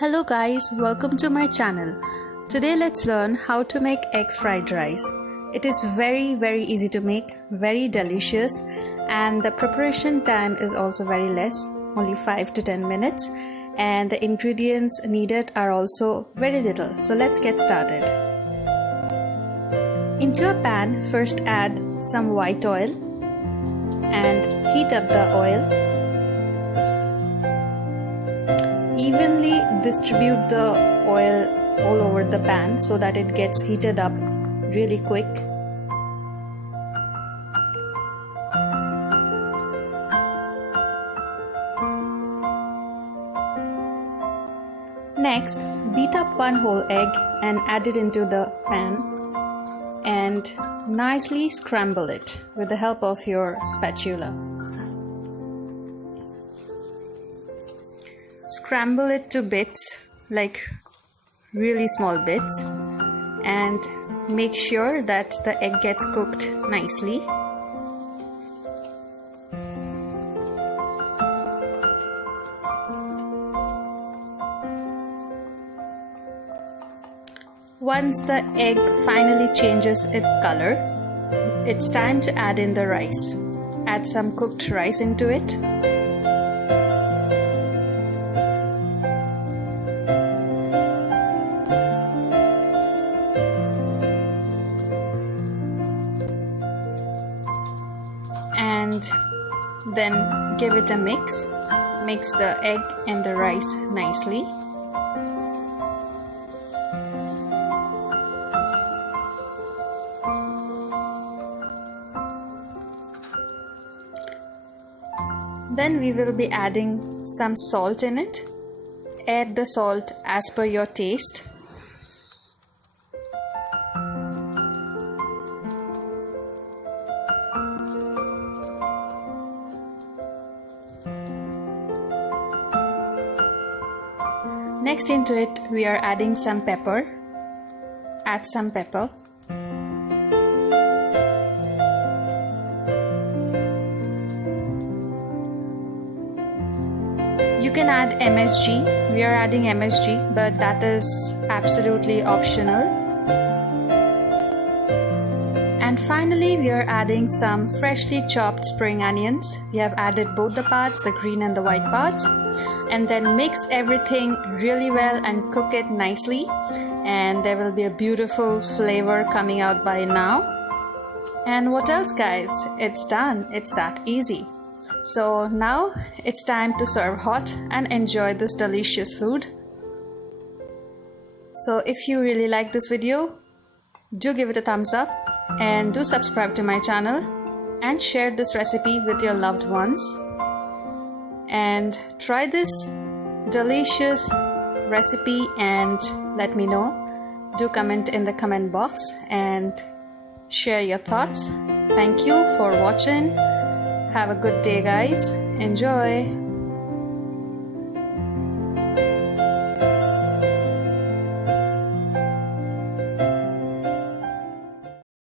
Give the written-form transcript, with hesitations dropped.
Hello guys, welcome to my channel. Today let's learn how to make egg fried rice. It is very easy to make, very delicious, and the preparation time is also very less, only 5 to 10 minutes, and the ingredients needed are also very little. So let's get started. Into a pan, first add some white oil and heat up the oil. Evenly distribute the oil all over the pan so that it gets heated up really quick. Next, beat up one whole egg and add it into the pan and nicely scramble it with the help of your spatula. Scramble it to bits, like really small bits, and make sure that the egg gets cooked nicely. Once the egg finally changes its color, it's time to add in the rice. Add some cooked rice into it. And then give it a mix. Mix the egg and the rice nicely. Then we will be adding some salt in it. Add the salt as per your taste. Next into it we are adding some pepper. Add some pepper. You can add MSG. We are adding MSG, but that is absolutely optional. And finally we are adding some freshly chopped spring onions. We have added both the parts, the green and the white parts. And then mix everything really well and cook it nicely, and there will be a beautiful flavor coming out by now. And what else guys, it's done. It's that easy. So now it's time to serve hot and enjoy this delicious food. So if you really like this video, do give it a thumbs up and do subscribe to my channel and share this recipe with your loved ones. And try this delicious recipe and let me know. Do comment in the comment box and share your thoughts. Thank you for watching. Have a good day guys. Enjoy.